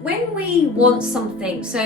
When we want something, so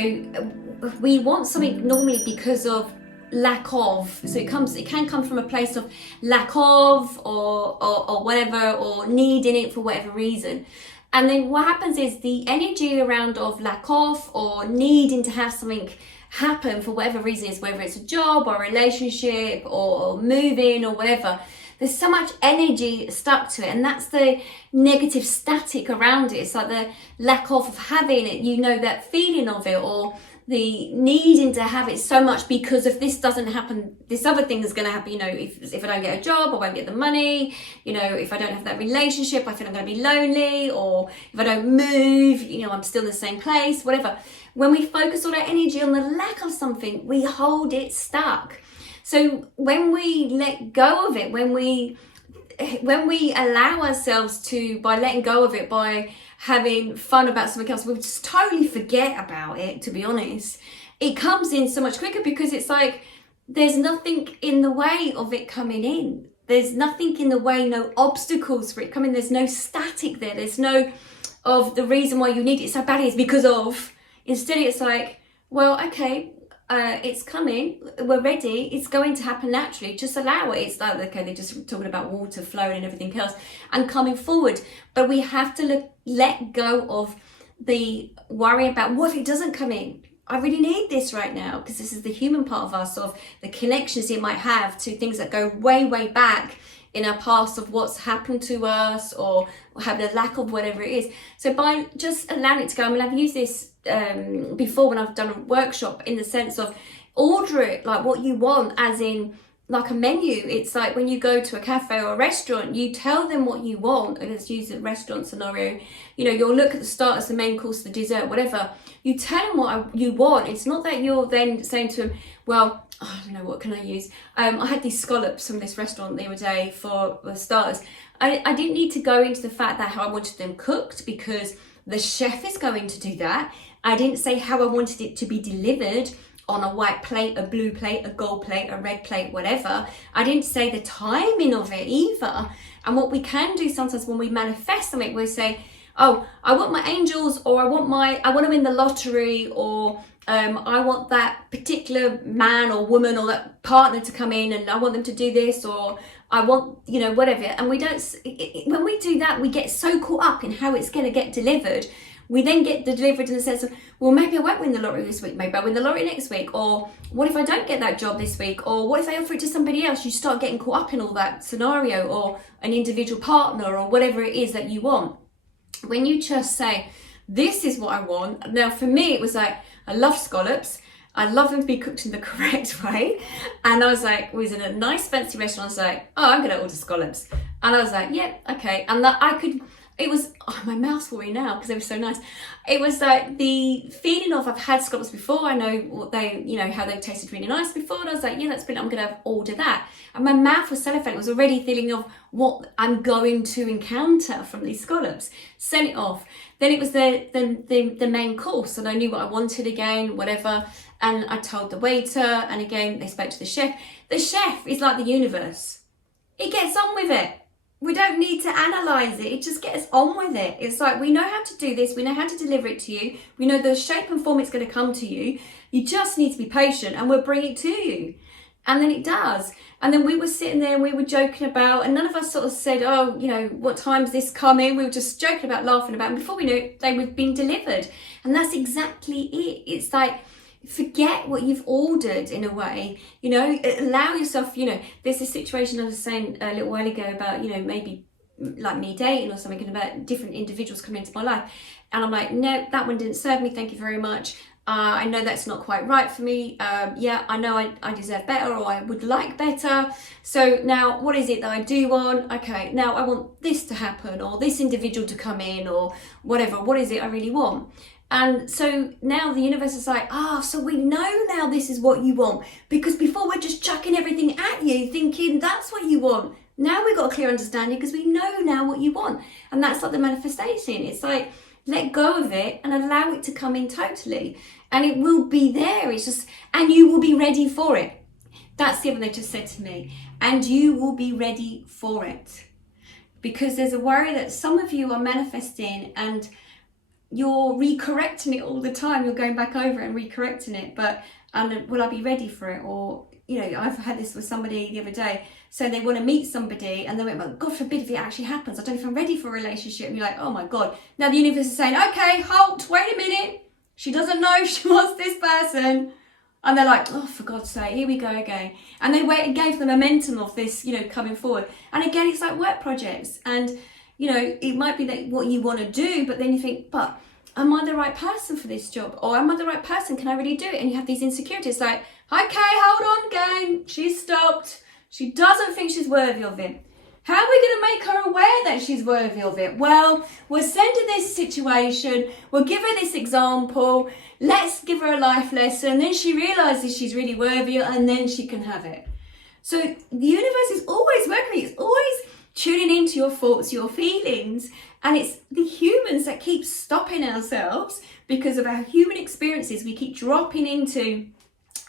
we want something normally because of lack of, so it can come from a place of lack of or whatever, or needing it for whatever reason. And then what happens is the energy around of lack of or needing to have something happen for whatever reason is, whether it's a job or a relationship or moving or whatever, there's so much energy stuck to it, and that's the negative static around it. It's like the lack of having it, you know, that feeling of it, or the needing to have it so much because if this doesn't happen, this other thing is going to happen. You know, if I don't get a job, I won't get the money. You know, if I don't have that relationship, I feel I'm going to be lonely. Or if I don't move, you know, I'm still in the same place, whatever. When we focus all our energy on the lack of something, we hold it stuck. So when we let go of it, when we allow ourselves to, by letting go of it, by having fun about something else, we just totally forget about it, to be honest. It comes in so much quicker because it's like there's nothing in the way of it coming in. There's nothing in the way, no obstacles for it coming. There's no static there. There's no of the reason why you need it so badly is because of. Instead, it's like, well, okay, it's coming, we're ready, it's going to happen naturally, just allow it. It's like, okay, they're just talking about water flowing and everything else and coming forward, but we have to let go of the worry about what if it doesn't come in. I really need this right now, because this is the human part of us, of the connections it might have to things that go way, way back in our past of what's happened to us, or have the lack of whatever it is. So by just allowing it to go, I mean, I've used this before when I've done a workshop, in the sense of order it like what you want, as in like a menu. It's like when you go to a cafe or a restaurant, you tell them what you want. And let's use a restaurant scenario. You know, you'll look at the starters, the main course, the dessert, whatever. You tell them what you want. It's not that you're then saying to them, well, I don't know, what can I use? I had these scallops from this restaurant the other day for the starters. I didn't need to go into the fact that how I wanted them cooked, because the chef is going to do that. I didn't say how I wanted it to be delivered on a white plate, a blue plate, a gold plate, a red plate, whatever. I didn't say the timing of it either. And what we can do sometimes when we manifest something, we say, oh, I want my angels, or I want them in the lottery, or I want that particular man or woman or that partner to come in, and I want them to do this, or I want, you know, whatever. And we don't, when we do that, we get so caught up in how it's going to get delivered. We then get delivered in the sense of, well, maybe I won't win the lottery this week, maybe I'll win the lottery next week, or what if I don't get that job this week, or what if I offer it to somebody else? You start getting caught up in all that scenario, or an individual partner, or whatever it is that you want. When you just say, this is what I want. Now for me, it was like, I love scallops. I love them to be cooked in the correct way. And I was like, we was in a nice fancy restaurant. I was like, oh, I'm going to order scallops. And I was like, yeah, okay. And that I could, it was, oh, my mouth's watering now because they were so nice. It was like the feeling of, I've had scallops before. I know what they, you know, how they've tasted really nice before. And I was like, yeah, that's brilliant. I'm going to order that. And my mouth was cellophane. It was already feeling of what I'm going to encounter from these scallops. Sent it off. Then it was the main course, and I knew what I wanted again, whatever. And I told the waiter, and again, they spoke to the chef. The chef is like the universe. He gets on with it. We don't need to analyze it. It just gets on with it. It's like, we know how to do this. We know how to deliver it to you. We know the shape and form it's going to come to you. You just need to be patient, and we'll bring it to you. And then it does. And then we were sitting there and we were joking about, and none of us sort of said, oh, you know, what time's this coming? We were just joking about, laughing about, and before we knew it, they were being delivered. And that's exactly it. It's like, forget what you've ordered in a way, you know, allow yourself, you know, there's this situation I was saying a little while ago about, you know, maybe like me dating or something, and about different individuals coming into my life. And I'm like, no, that one didn't serve me. Thank you very much. I know that's not quite right for me. Yeah, I know I deserve better, or I would like better. So now what is it that I do want? Okay, now I want this to happen, or this individual to come in, or whatever. What is it I really want? And so now the universe is like, so we know now this is what you want. Because before we're just chucking everything at you, thinking that's what you want. Now we've got a clear understanding because we know now what you want. And that's like the manifestation. It's like, let go of it and allow it to come in totally. And it will be there. It's just, and you will be ready for it. That's the other thing they just said to me. and you will be ready for it. Because there's a worry that some of you are manifesting and you're recorrecting it all the time. You're going back over it and recorrecting it, but will I be ready for it? Or, you know, I've had this with somebody the other day. So they want to meet somebody and they went, well, God forbid if it actually happens. I don't know if I'm ready for a relationship. And you're like, oh my God. Now the universe is saying, okay, halt, wait a minute. She doesn't know she wants this person. And they're like, oh, for God's sake, here we go again. And they wait and gave the momentum of this, you know, coming forward. And again, it's like work projects. And, you know, it might be that what you want to do, but then you think, but am I the right person for this job? Or am I the right person? Can I really do it? And you have these insecurities like, okay, hold on, gang. She's stopped. She doesn't think she's worthy of it. How are we going to make her aware that she's worthy of it? Well, we'll send her this situation. We'll give her this example. Let's give her a life lesson. Then she realizes she's really worthy and then she can have it. So the universe is always working. It's always tuning into your thoughts, your feelings. And it's the humans that keep stopping ourselves because of our human experiences. We keep dropping into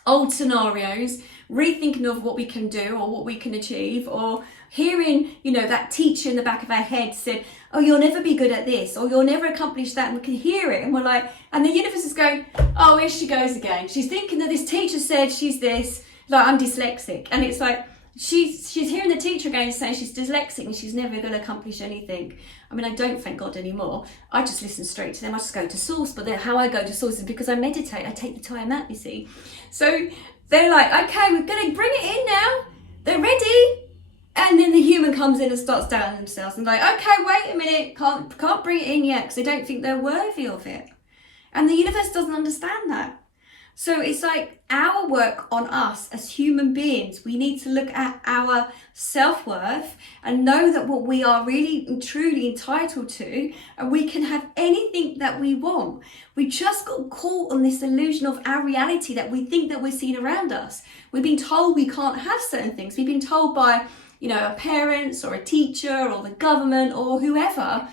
old scenarios, rethinking of what we can do or what we can achieve, or hearing, you know, that teacher in the back of our head said, oh, you'll never be good at this, or you'll never accomplish that, and we can hear it, and we're like, and the universe is going, oh, here she goes again. She's thinking that this teacher said she's this, like, I'm dyslexic, and it's like, she's hearing the teacher again saying she's dyslexic and she's never going to accomplish anything. I mean, I don't, thank God, anymore. I just listen straight to them. I just go to source. But then how I go to source is because I meditate. I take the time out, you see. So they're like, okay, we're going to bring it in now. They're ready. And then the human comes in and starts doubting themselves and like, okay, wait a minute. Can't bring it in yet because they don't think they're worthy of it. And the universe doesn't understand that. So it's like our work on us as human beings. We need to look at our self-worth and know that what we are really and truly entitled to, and we can have anything that we want. We just got caught on this illusion of our reality that we think that we're seeing around us. We've been told we can't have certain things. We've been told by, you know, our parents or a teacher or the government or whoever,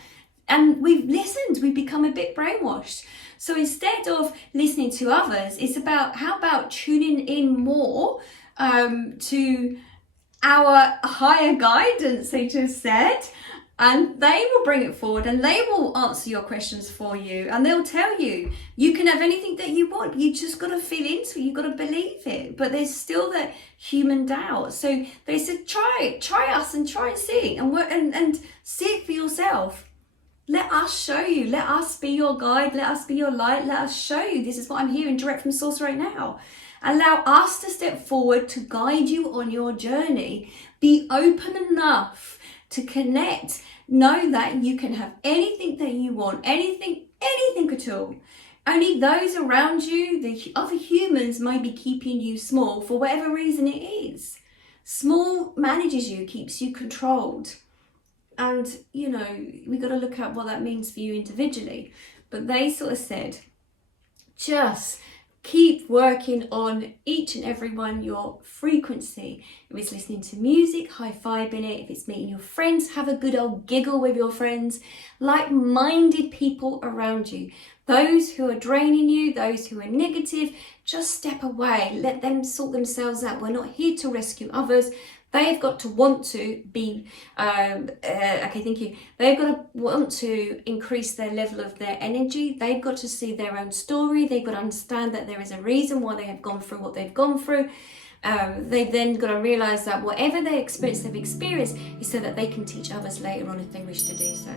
and we've listened. We've become a bit brainwashed. So instead of listening to others, it's about, how about tuning in more to our higher guidance, they just said, and they will bring it forward and they will answer your questions for you, and they'll tell you, you can have anything that you want. You just got to feel into it. You've got to believe it. But there's still that human doubt. So they said, try us and try and see and work and see it for yourself. Let us show you. Let us be your guide. Let us be your light. Let us show you. This is what I'm hearing direct from source right now. Allow us to step forward to guide you on your journey. Be open enough to connect. Know that you can have anything that you want. Anything at all. Only those around you, the other humans, might be keeping you small for whatever reason it is. Small manages you, keeps you controlled. And, you know, we got to look at what that means for you individually. But they sort of said, just keep working on each and every one, your frequency. If it's listening to music, high-fiving it. If it's meeting your friends, have a good old giggle with your friends. Like-minded people around you. Those who are draining you, those who are negative, just step away. Let them sort themselves out. We're not here to rescue others. They've got to want to be, They've got to want to increase their level of their energy. They've got to see their own story. They've got to understand that there is a reason why they have gone through what they've gone through. They've then got to realise that whatever they experience, they've experienced, is so that they can teach others later on if they wish to do so.